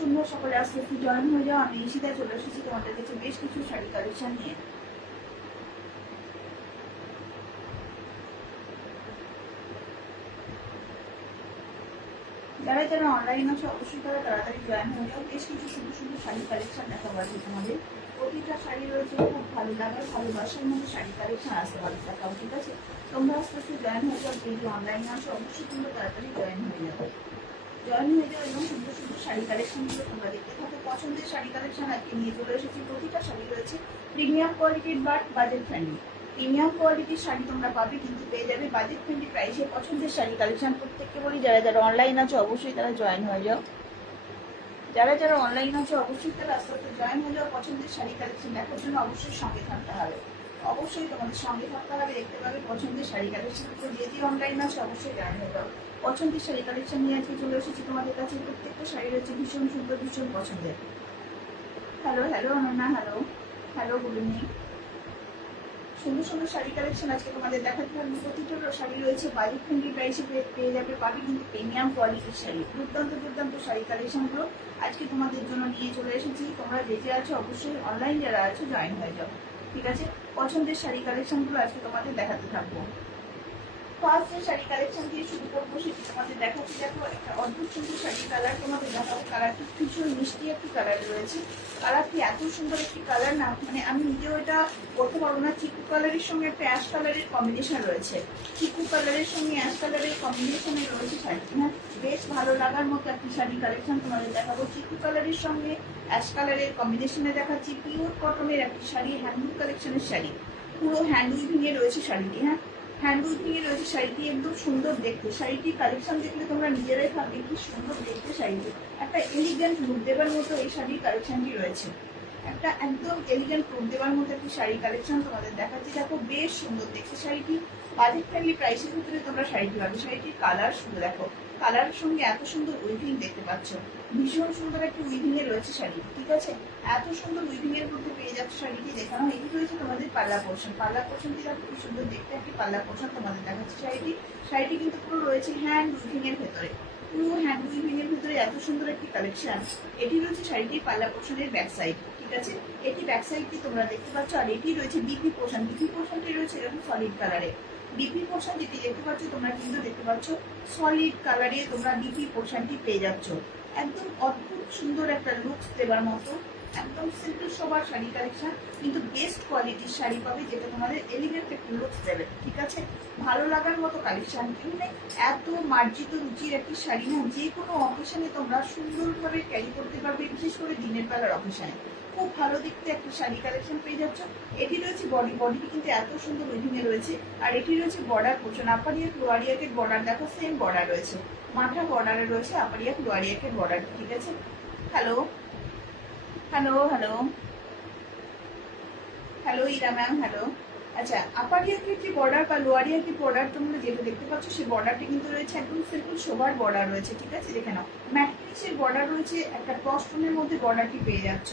সুন্দর সকলে আস্তে আস্তে জয়েন হয়ে যাও। আমি ঈশিতা চলে এসেছি তোমাদের কাছে বেশ কিছু শাড়ি কালেকশন নিয়ে। যারা যারা অনলাইন আছে অবশ্যই তারা তাড়াতাড়ি জয়েন হয়ে যাও। বেশ কিছু সুন্দর সুন্দর শাড়ি কালেকশন দেখাবো আছে তোমাদের। প্রতিটা শাড়ি রয়েছে খুব ভালো লাগার ভালোবাসার মধ্যে শাড়ি কালেকশন আসতে পারে দেখাও, ঠিক আছে? তোমরা আস্তে আস্তে জয়েন হয়ে যাও। যদি অনলাইনে আসো অবশ্যই তোমরা তাড়াতাড়ি জয়েন হয়ে যাবে। জয়েন হয়ে যাও এবং সুন্দর সুন্দর শাড়ি কালেকশনগুলো তোমরা দেখতে থাকো। পছন্দের শাড়ি কালেকশন আজকে নিয়ে চলে এসেছি। প্রতিটা শাড়ি রয়েছে প্রিমিয়াম কোয়ালিটির বাট বাজেট ফ্রেন্ডলি। প্রিমিয়াম কোয়ালিটির শাড়ি তোমরা পাবে, কিন্তু পেয়ে যাবে বাজেট ফ্রেন্ডলি প্রাইসে পছন্দের শাড়ি কালেকশন। প্রত্যেককে বলি যারা যারা অনলাইন আছে অবশ্যই তারা জয়েন হয়ে যাও। যারা যারা অনলাইন আছে অবশ্যই তারা আস্তে আস্তে জয়েন হয়ে যাও। পছন্দের শাড়ি কালেকশন দেখার জন্য অবশ্যই সঙ্গে থাকতে হবে। অবশ্যই তোমাদের সঙ্গে থাকতে হবে, দেখতে পাবে পছন্দের শাড়ি কালেকশন। যে যে অনলাইন আছে অবশ্যই জয়েন হয়ে যাও। পছন্দের শাড়ি কালেকশন নিয়ে আজকে চলে এসেছি তোমাদের কাছে। প্রত্যেকটা শাড়ি রয়েছে ভীষণ সুন্দর, ভীষণ পছন্দের। Hello hello Ananya, hello hello, good evening. সুন্দর সুন্দর শাড়ি কালেকশন আজকে তোমাদের দেখাতে থাকবে। প্রতিটা শাড়ি রয়েছে বাজেট ফ্রেন্ডলি প্রাইসে পেয়ে যাবে, পাবে কিন্তু প্রিমিয়াম কোয়ালিটির শাড়ি। দুর্দান্ত দুর্দান্ত শাড়ি কালেকশনগুলো আজকে তোমাদের জন্য নিয়ে চলে এসেছি। তোমরা যে যে আছো অবশ্যই অনলাইন যারা আছো জয়েন হয়ে যাও, ঠিক আছে? পছন্দের শাড়ি কালেকশনগুলো আজকে তোমাদের দেখাতে থাকবো। ফার্স্ট যে শাড়ি কালেকশন দিয়ে শুরু করবো সেটি তোমাদের দেখাচ্ছি। দেখো একটা অদ্ভুত সুন্দর শাড়ি কালার তোমাদের দেখাবো। কালারটি ভীষণ মিষ্টি একটি কালার রয়েছে। কালারটি এত সুন্দর একটি কালার না, মানে আমি নিজেও এটা বলতে পারবো না। চিকু কালারের সঙ্গে একটা অ্যাশ কালারের কম্বিনেশন রয়েছে। চিকু কালারের সঙ্গে অ্যাশ কালারের কম্বিনেশনে রয়েছে শাড়িটি। হ্যাঁ, বেশ ভালো লাগার মতো একটি শাড়ি কালেকশন তোমাদের দেখাবো। চিকু কালারের সঙ্গে অ্যাশ কালারের কম্বিনেশনে দেখাচ্ছি পিওর কটনের একটি শাড়ি, হ্যান্ডলুম কালেকশনের শাড়ি। পুরো হ্যান্ড উইভিং এ রয়েছে শাড়িটি। হ্যাঁ, হ্যান্ড উইভিং এ রয়েছে শাড়িটি। একদম সুন্দর দেখতে শাড়িটির কালেকশন দেখলে তোমরা নিজেরাই ভাববে কি সুন্দর দেখতে শাড়িটি। একটা এলিগেন্ট লুক দেবার মতো এই শাড়ির কালেকশনটি রয়েছে। একটা একদম এলিগেন্ট লুক দেওয়ার মতো একটি শাড়ি কালেকশন তোমাদের দেখাচ্ছি। দেখো বেশ সুন্দর দেখতে শাড়িটি। বাজেট ফ্রেন্ডলি প্রাইসের ভিতরে তোমরা শাড়িটি পাবে। শাড়িটির কালার শুধু দেখো, কালারের সঙ্গে এত সুন্দর উইভিং দেখতে পাচ্ছ। ভীষণ সুন্দর একটি উইভিং এ রয়েছে শাড়ি, ঠিক আছে? এত সুন্দর উইভিং এর মধ্যে পেয়ে যাচ্ছে শাড়িটি। দেখানো এটি রয়েছে তোমাদের পাল্লা পোর্শন। পাল্লা পোর্শনটি দেখো কি সুন্দর দেখতে একটি পাল্লা পোর্শন তোমাদের দেখাচ্ছে শাড়িটি। শাড়িটি কিন্তু পুরো রয়েছে হ্যান্ড উইভিং এর ভেতরে। পুরো হ্যান্ড উইভিং এর ভেতরে এত সুন্দর একটি কালেকশন। এটি রয়েছে শাড়িটির পাল্লা পোর্শনের ব্যাক সাইড, ঠিক আছে? এটি ব্যাক সাইডটি তোমরা দেখতে পাচ্ছ। আর এটি রয়েছে বিপি পোর্শন। বিপি পোর্শনটি রয়েছে এরকম সলিড কালারে। বিপি পোর্শন যেটি দেখতে পাচ্ছ তোমরা কিন্তু দেখতে পাচ্ছ সলিড কালারে তোমরা বিপি পোর্শনটি পেয়ে যাচ্ছ। একদম অদ্ভুত সুন্দর একটা লুকস দেবার মতো একদম সিম্পল সবার শাড়ি কালেকশন, কিন্তু বেস্ট কোয়ালিটির শাড়ি পাবে যেটা তোমাদের এলিগেন্ট একটা লুকস দেবে, ঠিক আছে? ভালো লাগার মতো কালেকশন। মানে এত মার্জিত রুচির একটি শাড়ি না, যে কোনো অকেশনে তোমরা সুন্দরভাবে ক্যারি করতে পারবে, বিশেষ করে দিনের বেলার অকেশনে। খুব ভালো দেখতে একটা শাড়ি কালেকশন পেয়ে যাচ্ছ। এটি রয়েছে বডি। বডিটি কিন্তু এত সুন্দর উইভিং এ রয়েছে। আর এটি রয়েছে বর্ডার পোর্শন। আপারিয়াক লোয়ারিয়াকের বর্ডার দেখো সেম বর্ডার রয়েছে। মাথা বর্ডারে রয়েছে আপারিয়াক লোয়ারিয়াকের বর্ডার, ঠিক আছে? Hello hello hello hello Ira ma'am, hello. আচ্ছা, আপারিয়াকের যে বর্ডার বা লোয়ারিয়াকের বর্ডার তোমরা যেটা দেখতে পাচ্ছ সেই বর্ডারটি কিন্তু রয়েছে একদম সিম্পল সোবার বর্ডার রয়েছে, ঠিক আছে? দেখে নাও ম্যাট্রিক্সের বর্ডার রয়েছে, একটা ক্রস টোনের মধ্যে বর্ডারটি পেয়ে যাচ্ছ।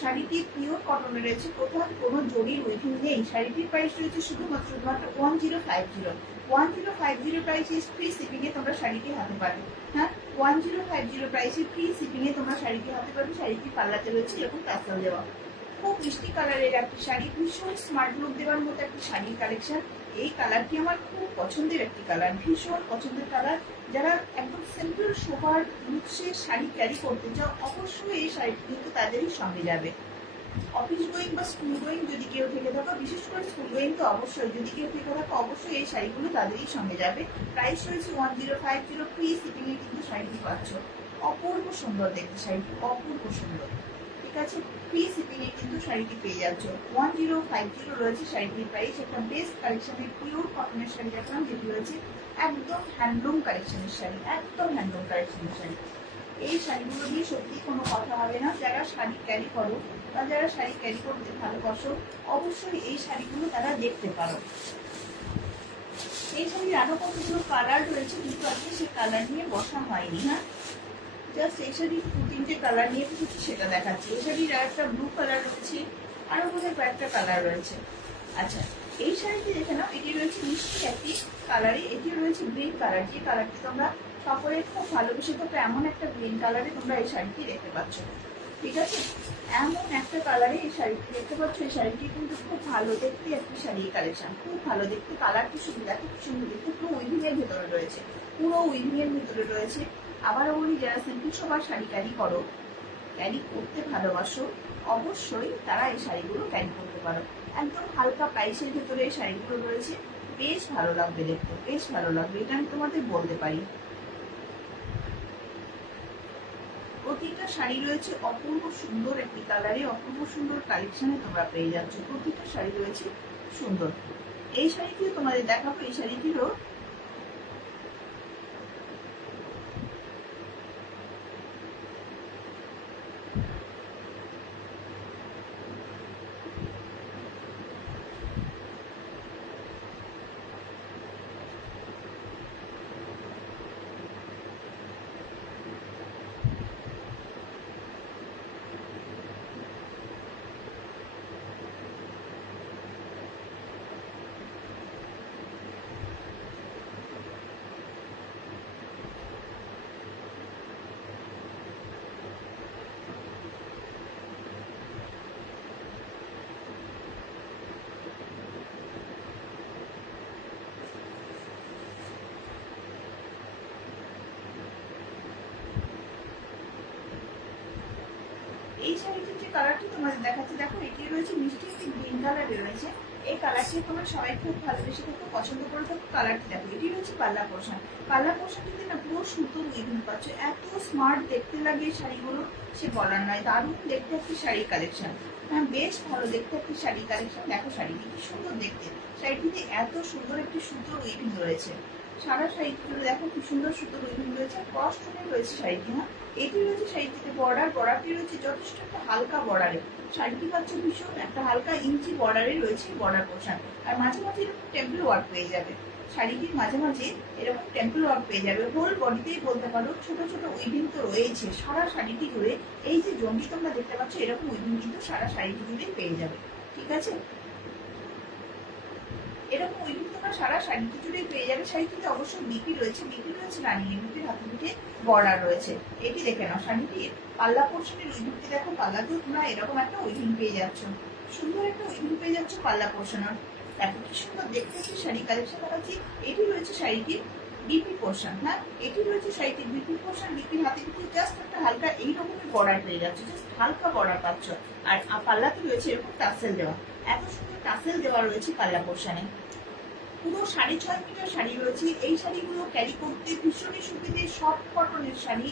শাড়িটি পিওর কটনে রয়েছে, কোথাও কোনো জরির উইভিং নেই। শাড়িটির প্রাইস রয়েছে শুধুমাত্র 1050। 1050 প্রাইসে ফ্রি শিপিং এ তোমরা শাড়িটি হাতে পাবে। হ্যাঁ, 1050 প্রাইসে ফ্রি শিপিং এ তোমরা শাড়িটি হাতে পাবে। শাড়িটি পাল্লাতে রয়েছে এরকম টাসেল দেওয়া। খুব মিষ্টি কালারের একটি শাড়ি, ভীষণ স্মার্ট লুক দেওয়ার মতো একটি শাড়ির কালেকশন। এই কালারটি আমার খুব পছন্দের একটি কালার, ভীষণ পছন্দের কালার। যারা একদম সিম্পল সোবার লুকসে শাড়ি ক্যারি করতে চাও অবশ্যই এই শাড়িটি কিন্তু তাদেরই সঙ্গে যাবে। অফিস গোয়িং বা স্কুল গোয়িং যদি কেউ থেকে থাকো, বিশেষ করে স্কুল গোয়িং তো অবশ্যই, যদি কেউ থেকে থাকো অবশ্যই এই শাড়িগুলো তাদেরই সঙ্গে যাবে। প্রাইস রয়েছে 1050। ফ্রি শিপিং এ কিন্তু শাড়িটি পাচ্ছ। অপূর্ব সুন্দর দেখতে শাড়িটি, অপূর্ব সুন্দর, ঠিক আছে? ফ্রি শিপিং এ কিন্তু শাড়িটি পেয়ে যাচ্ছ। 1050 রয়েছে শাড়িটির প্রাইস। একটা বেস্ট কালেকশনের পিওর কটনের শাড়ি দেখালাম, যেটি রয়েছে একদম হ্যান্ডলুম কালেকশনের শাড়ি, একদম হ্যান্ডলুম কালেকশনের শাড়ি। এই শাড়িগুলো নিয়ে সত্যি কোনো কথা হবে না। যারা শাড়ি ক্যারি করো বা যারা শাড়ি ক্যারি করতে ভালোবাসো অবশ্যই এই শাড়িগুলো তারা দেখতে পারো। এই শাড়ির আরো কতগুলো কালার রয়েছে, কিন্তু আজকে সে কালার নিয়ে বসা হয়নি। হ্যাঁ, জাস্ট এই শাড়ির 2-3টে কালার নিয়ে কিছু সেটা দেখাচ্ছি। এই শাড়ির আর একটা ব্লু কালার রয়েছে, আরো বোধহয় কয়েকটা কালার রয়েছে। আচ্ছা, এই শাড়িটি দেখে নাও। এটি রয়েছে মিষ্টি একটি কালারে। এটি রয়েছে গ্রিন কালার, যে কালারটি তোমরা সকলে খুব ভালোবেসে থাকো এমন একটা গ্রিন কালারে তোমরা এই শাড়িটি দেখতে পাচ্ছ। ঠিক আছে, এমন একটা কালারে এই শাড়িটি দেখতে পাচ্ছ। এই শাড়িটি কিন্তু খুব ভালো দেখতে একটি শাড়ি কালেকশন, খুব ভালো দেখতে, কালারটি সুন্দর, দেখো কি সুন্দর দেখতে, পুরো উইভিং এর ভেতরে রয়েছে, পুরো উইভিং এর ভেতরে রয়েছে। আবার বলি, যারা সিম্পল সবার শাড়ি ক্যারি করো, ক্যারি করতে ভালোবাসো, অবশ্যই তারা এই শাড়িগুলো ক্যারি করতে পারো। একদম হালকা প্রাইসের ভেতরে এই শাড়িগুলো রয়েছে, বেশ ভালো লাগবে দেখতে, বেশ ভালো লাগবে, এটা আমি তোমাদের বলতে পারি। প্রতিটা শাড়ি রয়েছে অপূর্ব সুন্দর একটি কালারে, অপূর্ব সুন্দর কালেকশনে তোমরা পেয়ে যাচ্ছ। প্রতিটা শাড়ি রয়েছে সুন্দর। এই শাড়িটিও তোমাদের দেখাবো, এই শাড়িটিরও এই শাড়িটির যে কালারটি তোমাদের দেখাচ্ছি, দেখো এটি রয়েছে মিষ্টি একটি গ্রিন কালারে রয়েছে। এই কালারটি তোমরা সবাই খুব ভালোবেসে থাকো, পছন্দ করে থাকো। কালারটি দেখো, এটি রয়েছে পাল্লা পোর্শন। পাল্লা পোর্শনটিতে না পুরো সুতোর উইভিং পাচ্ছ, এত স্মার্ট দেখতে লাগে শাড়িগুলো সে বলার নয়। দারুণ দেখতে একটি শাড়ি কালেকশন, হ্যাঁ বেশ ভালো দেখতে একটি শাড়ি কালেকশন। দেখো শাড়িটি কি সুন্দর দেখতে, শাড়িটিতে এত সুন্দর একটি সুতোর উইভিং রয়েছে। সারা শাড়িটি জুড়ে দেখো কি সুন্দর সুতোর উইভিং রয়েছে, ক্রস টোনে রয়েছে শাড়িটি। হ্যাঁ এটি রয়েছে শাড়িটিতে বর্ডার, বর্ডারটি রয়েছে যথেষ্ট একটা হালকা বর্ডারে। শাড়িটি পাচ্ছে ভীষণ একটা হালকা ইঞ্চি বর্ডারে রয়েছে বর্ডার পোর্শন। আর মাঝে মাঝে এরকম টেম্পল ওয়ার্ক পেয়ে যাবে, শাড়িটির মাঝে মাঝে এরকম টেম্পল ওয়ার্ক পেয়ে যাবে। হোল বডিতেই বলতে পারো ছোট ছোট উইভিং তো রয়েছে সারা শাড়িটি জুড়ে। এই যে জঙ্গি তোমরা দেখতে পাচ্ছ, এরকম উইভিং কিন্তু সারা শাড়িটি জুড়েই পেয়ে যাবে। ঠিক আছে, এরকম উইভিং তোমরা সারা শাড়িটি জুড়েই পেয়ে যাবে। শাড়িটিতে অবশ্যই বিপি রয়েছে, বিপি রয়েছে রানিং, বিপির হাতে পিঠে বর্ডার রয়েছে। এটি দেখে নাও শাড়িটির পাল্লা পোর্শনের উইভিংটি দেখো, পাল্লাতেও তোমরা এরকম একটা উইভিং পেয়ে যাচ্ছ, সুন্দর একটা উইভিং পেয়ে যাচ্ছ পাল্লা পোর্শনের। দেখো কি সুন্দর দেখতে একটি শাড়ি কালেকশন দেখাচ্ছি। এটি রয়েছে শাড়িটির বিপি পোর্শন। হ্যাঁ এটি রয়েছে শাড়িটির বিপি পোর্শন, বিপির হাতে পিঠে জাস্ট একটা হালকা এইরকমের বর্ডার পেয়ে যাচ্ছে, জাস্ট হালকা বর্ডার পাচ্ছ। আর পাল্লাতে রয়েছে এরকম টাসেল দেওয়া, এত সুন্দর টাসেল দেওয়া রয়েছে পাল্লা পোর্শনে। পুরো 6.5 মিটার শাড়ি রয়েছে। এই শাড়িগুলো ক্যারি করতে ভীষণই সুবিধে, সফট কটনের শাড়ি।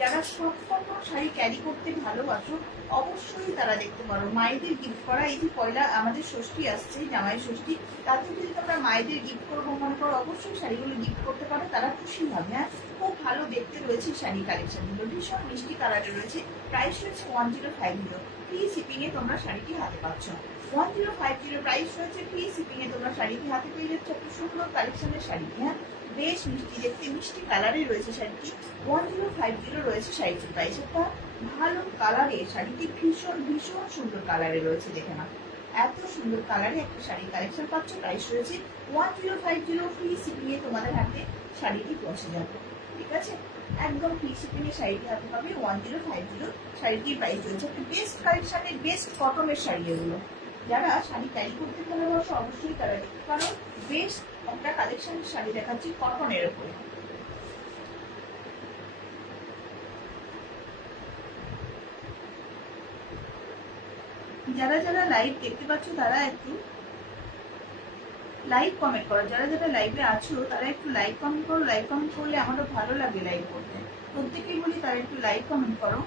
যারা সফট কটন শাড়ি ক্যারি করতে ভালোবাসো, অবশ্যই তারা দেখতে পারো। মায়েদের গিফট করা, এই যে পয়লা আমাদের ষষ্ঠী আসছে, জামাই ষষ্ঠী, তাতে যদি তোমরা মায়েদের গিফট করবো মনে করো, অবশ্যই শাড়িগুলো গিফট করতে পারো, তারা খুশি হবে। হ্যাঁ খুব ভালো দেখতে রয়েছে শাড়ি কালেকশনগুলো, ভীষণ মিষ্টি কালারে রয়েছে। প্রাইস রয়েছে 1050, ফ্রি শিপিং এ তোমরা শাড়িটি হাতে পাচ্ছ। 1050 প্রাইস রয়েছে, ফ্রি শিপিং এ তোমরা শাড়িটি হাতে পেয়ে যাচ্ছ। একটা সুন্দর কালেকশনের শাড়ি, হ্যাঁ বেশ মিষ্টি দেখতে, মিষ্টি কালারে রয়েছে শাড়িটি। 1050 রয়েছে শাড়িটির প্রাইস। একটা ভালো কালারে শাড়িটি, ভীষণ ভীষণ সুন্দর কালারে রয়েছে, দেখে না এত সুন্দর কালারে একটা শাড়ি কালেকশন পাচ্ছ। প্রাইস রয়েছে 1050, ফ্রি শিপিং এ তোমাদের হাতে শাড়িটি পৌঁছে যাবে। ঠিক আছে, একদম ফ্রি শিপিং এ শাড়িটি হাতে পাবে 1050। শাড়িটির প্রাইস রয়েছে। একটা বেস্ট কালেকশনের, বেস্ট কটনের শাড়ি এগুলো। যারা শাড়ি ক্যারি করতে ভালোবাসো অবশ্যই তারা দেখতে পারো। বেস্ট একটা কালেকশনের শাড়ি দেখাচ্ছি কটনের উপরে। যারা যারা লাইভ দেখতে পাচ্ছ তারা একটু লাইক কমেন্ট করো, যারা যারা লাইভে আছো তারা একটু লাইক কমেন্ট করো। লাইক কমেন্ট করলে আমারও ভালো লাগে লাইভ করতে, প্রত্যেকেই বলি তারা একটু লাইক কমেন্ট করো।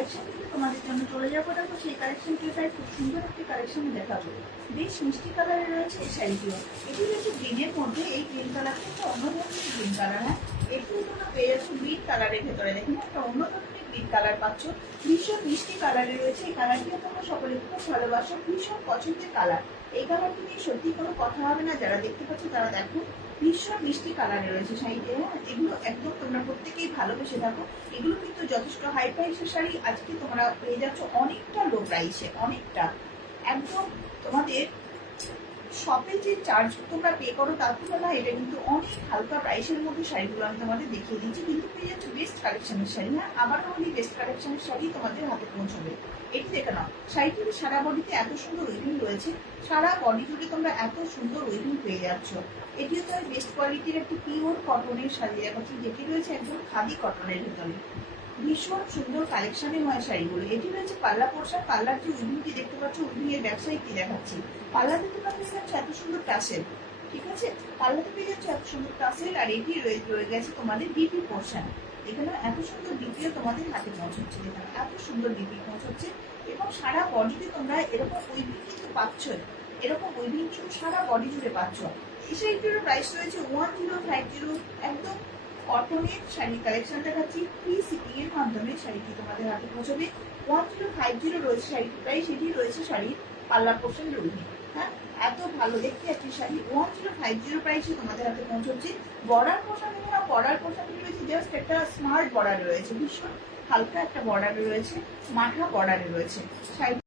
কালেকশন থেকে তোমাদের জন্য চলে যাবো। দেখো সেই কালেকশনটি খুব সুন্দর একটি কালেকশন দেখাবো। বেশ মিষ্টি কালারের রয়েছে এই শাড়িটিও। এটি রয়েছে গ্রিনের মধ্যে। এই গ্রিন কালারটা একটা অন্য ধরনের গ্রিন কালার। হ্যাঁ, একটু তোমরা পেয়ে যাচ্ছ গ্রিন কালারের ভেতরে। দেখুন একটা অন্য ধরনের গ্রিন কালার পাচ্ছ। ভীষণ মিষ্টি কালারে রয়েছে। এই কালারটিও তোমরা সকলে খুব ভালোবাসো, ভীষণ পছন্দের কালার। এই কালারটি নিয়ে সত্যি কোনো কথা হবে না। যারা দেখতে পাচ্ছ তারা দেখো, ভীষণ মিষ্টি কালারে রয়েছে শাড়িতে। এগুলো একদম তোমরা প্রত্যেকেই ভালোবেসে থাকো। এগুলো কিন্তু যথেষ্ট হাই প্রাইসের শাড়ি। আজকে তোমরা পেয়ে যাচ্ছ অনেকটা লো প্রাইসে, অনেকটা একদম তোমাদের শপে যে চার্জ তোমরা পে করো তার তুলনায় এটা কিন্তু অনেক হালকা প্রাইসের মধ্যে শাড়িগুলো আমি তোমাদের দেখিয়ে দিচ্ছি। কিন্তু পেয়ে যাচ্ছ বেস্ট কালেকশনের শাড়ি। হ্যাঁ, আবার বলি বেস্ট কালেকশনের শাড়ি তোমাদের হাতে পৌঁছবে। এটি দেখে নাও, শাড়িটির সারা বডিতে এত সুন্দর উইভিং রয়েছে। সারা বডি জুড়ে তোমরা এত সুন্দর উইভিং পেয়ে যাচ্ছ। এটিও তো বেস্ট কোয়ালিটির একটি পিওর কটনের শাড়ি দেখাচ্ছি, যেটি রয়েছে একদম খাদি কটনের ভিতরে। ভীষণ সুন্দর কালেকশনের হয় শাড়িগুলো। এটি রয়েছে পাল্লা পোর্শন। পাল্লার যে উইভিংটি দেখতে পাচ্ছ, উইভিং এর ব্যবসায়ী কি দেখাচ্ছি। পাল্লাতে তোমরা পেয়ে যাচ্ছ এত সুন্দর টাসেল, ঠিক আছে, পাল্লাতে পেয়ে যাচ্ছ এত সুন্দর টাসেল। আর এটি রয়ে গেছে তোমাদের বিপি পোর্শন। এখানে এত সুন্দর বিপিও তোমাদের হাতে পৌঁছচ্ছে। এখানে এত সুন্দর বিপি পৌঁছচ্ছে এবং সারা বডিতে তোমরা এরকম উইভিং কিন্তু পাচ্ছ। এরকম উইভিং কিন্তু সারা বডি জুড়ে পাচ্ছ। এই শাড়িটির প্রাইস রয়েছে 1050। একদম কটনের শাড়ি কালেকশন দেখাচ্ছি। ফ্রি শিপিং এর মাধ্যমে শাড়িটি তোমাদের হাতে পৌঁছবে। 1050 রয়েছে শাড়িটির প্রাইস। এটি রয়েছে শাড়ির পাল্লা পোর্শন রয়েছে। হ্যাঁ, এত ভালো দেখতে একটি শাড়ি 1050 প্রাইসে তোমাদের হাতে পৌঁছচ্ছে। বর্ডার পোর্শন দেখে না, বর্ডার পোর্শন রয়েছে জাস্ট একটা স্মার্ট বর্ডার রয়েছে, ভীষণ হালকা একটা বর্ডার রয়েছে, মাঠা বর্ডারে রয়েছে শাড়ি।